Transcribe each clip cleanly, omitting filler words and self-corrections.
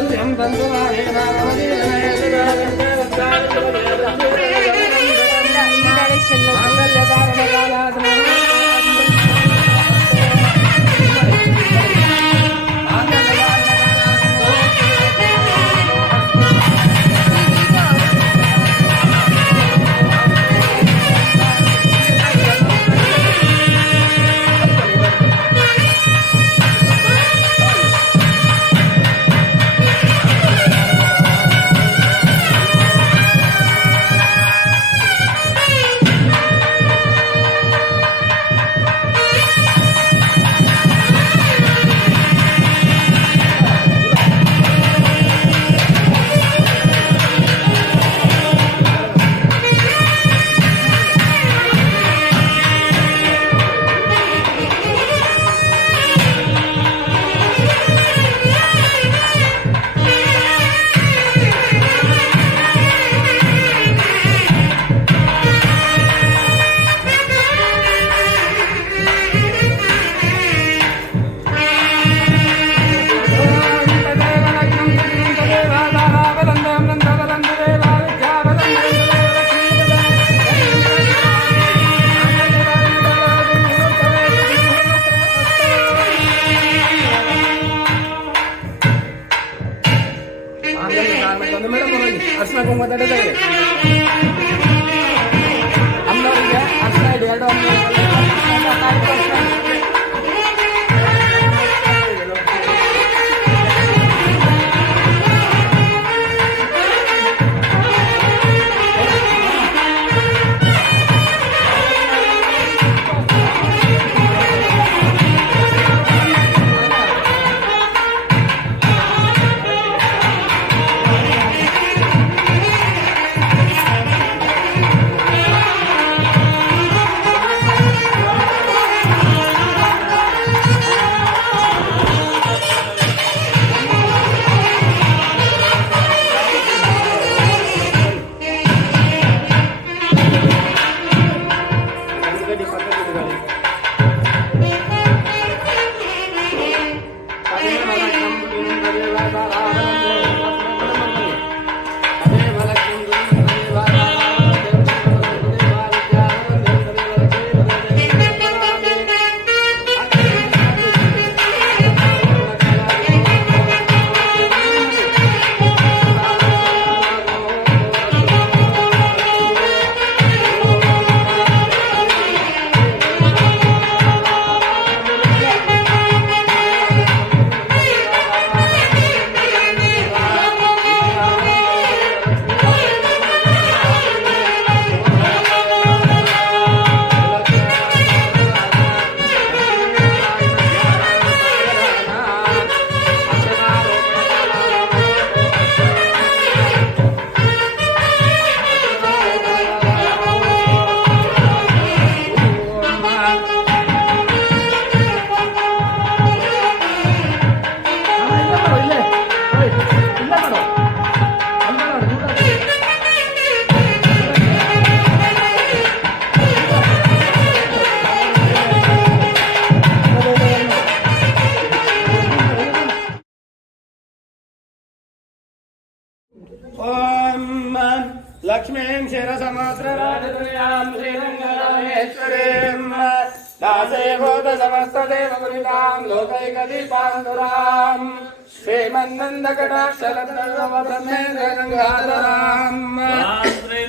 मांगल्यं तन्तुनाने अर्शना को मत दे हम लोग ये अर्शना डेढ़ लक्ष्मीं क्षीरसमुद्रराजतनयां श्रीरङ्गरामेश्वरीं दासेभूतसमस्तदेवगुणितां लोकैकदीपान्तुरां श्रीमन्नन्दकटाक्षलब्धवदमेन्द्रगङ्गाधरां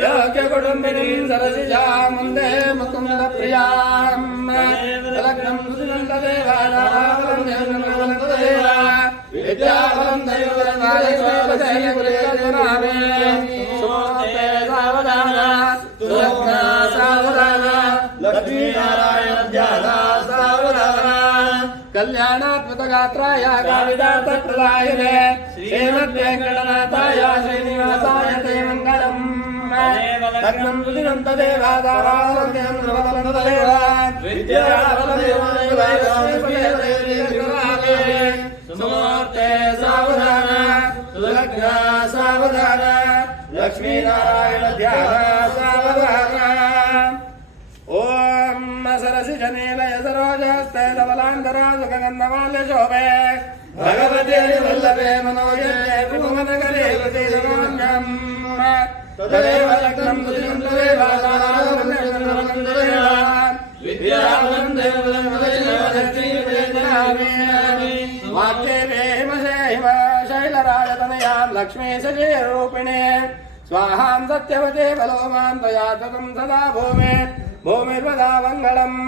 योग्यकुटुम्बिनीं सरसिजां वन्दे मुकुन्दप्रियां लग्नं सुनन्ददेवानावलं देवनन्ददेवा विद्याबलं दैवबलमायैश्वर्यजयगुरुजनामे लक्ष्मी नारायण ध्याना सावधाना कल्याणात्मक गात्राय कालिदास प्रदायिने श्रीमद्वेंकटनाथाय श्रीनिवासाय ते मंगलम् लग्नं सुदिनं तदेवादारावन्त्यं सर्वबलं तदेव विद्याबलं सुमूर्ते सावधाना लग्न सावधाना लक्ष्मी नारायण ध्यान सावधाना ओम सरसि जनेलय सरोजस्ते धवलांतरा सुगंधमाल्य शोभे भगवते वल्लभे मनोजये कुमनगरे वदेवान्यं तदेव लग्नं तुदिगन्तदेवादानन्ददेवान् विद्यावन्दे वाक्ये वेमसेहिम शैलराजतनयां लक्ष्मी सजयरूपिणे स्वाहां सत्यवते बलोमां त्वया ततं सदा भूमे भूमिर्वदा मङ्गलम्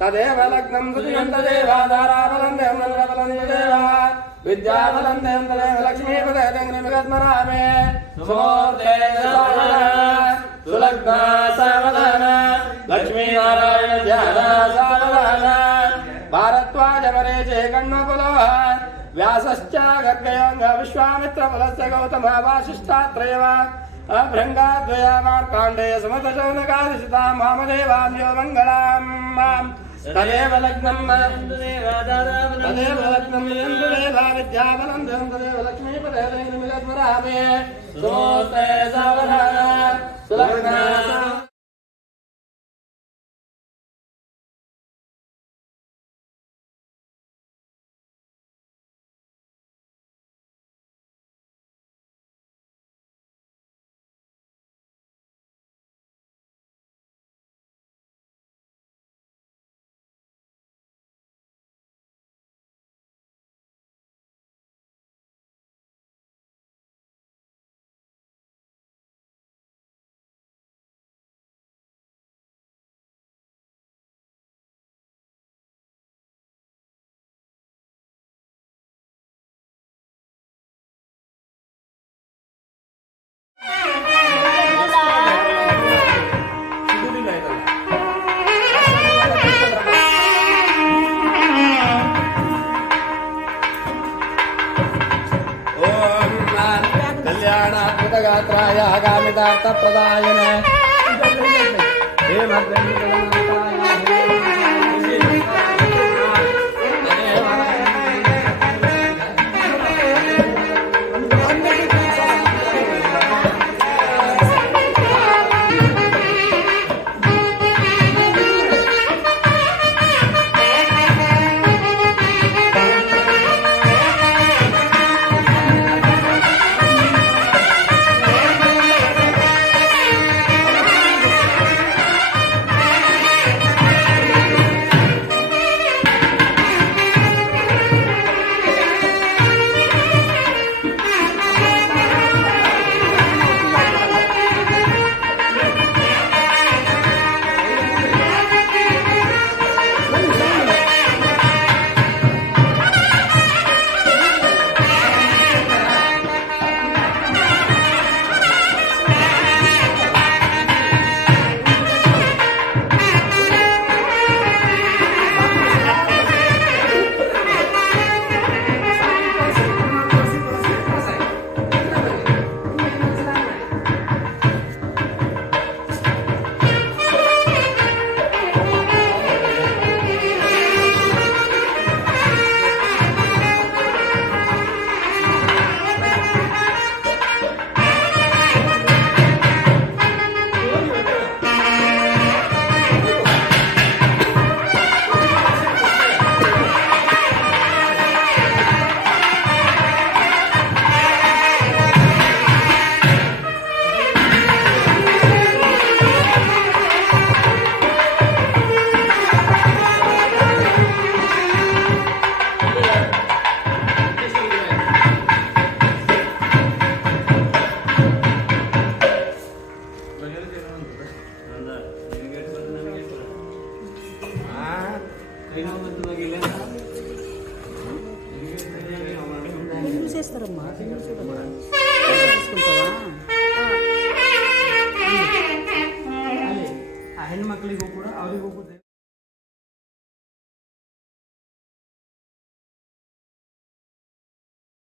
तदेव लग्नं तुदिगन्तदेवादाराबलन्देवनन्दबलन्ददेवा विद्याबलन्देव लक्ष्मीपदे सुमूर्ते सुलग्ना सावधान लक्ष्मीनारायण ध्यान सावधान भारद्वाज मरीचे कण्वकुलः व्यासश्च गर्गयोऽङ्ग विश्वामित्रफलस्य गौतमः वासिष्ठात्रयः अभृङ्गाद्वया मार्काण्डेय समतशौनकादिशितां वामदेवाभ्यो मङ्गलाम् तदेव लग्नं देवा विद्याबलन्देव तदेव लक्ष्मीपदे मिलस्मरामे सुमूर्ते सावधान सुलग्ना कल्याणात्मकगात्राय आगामितार्थप्रदायिने చేస్తారమ్మా ಆ ಹೆಣ್ಮಕ್ಳಿಗೂ ಕೂಡ ಅವರಿಗೂ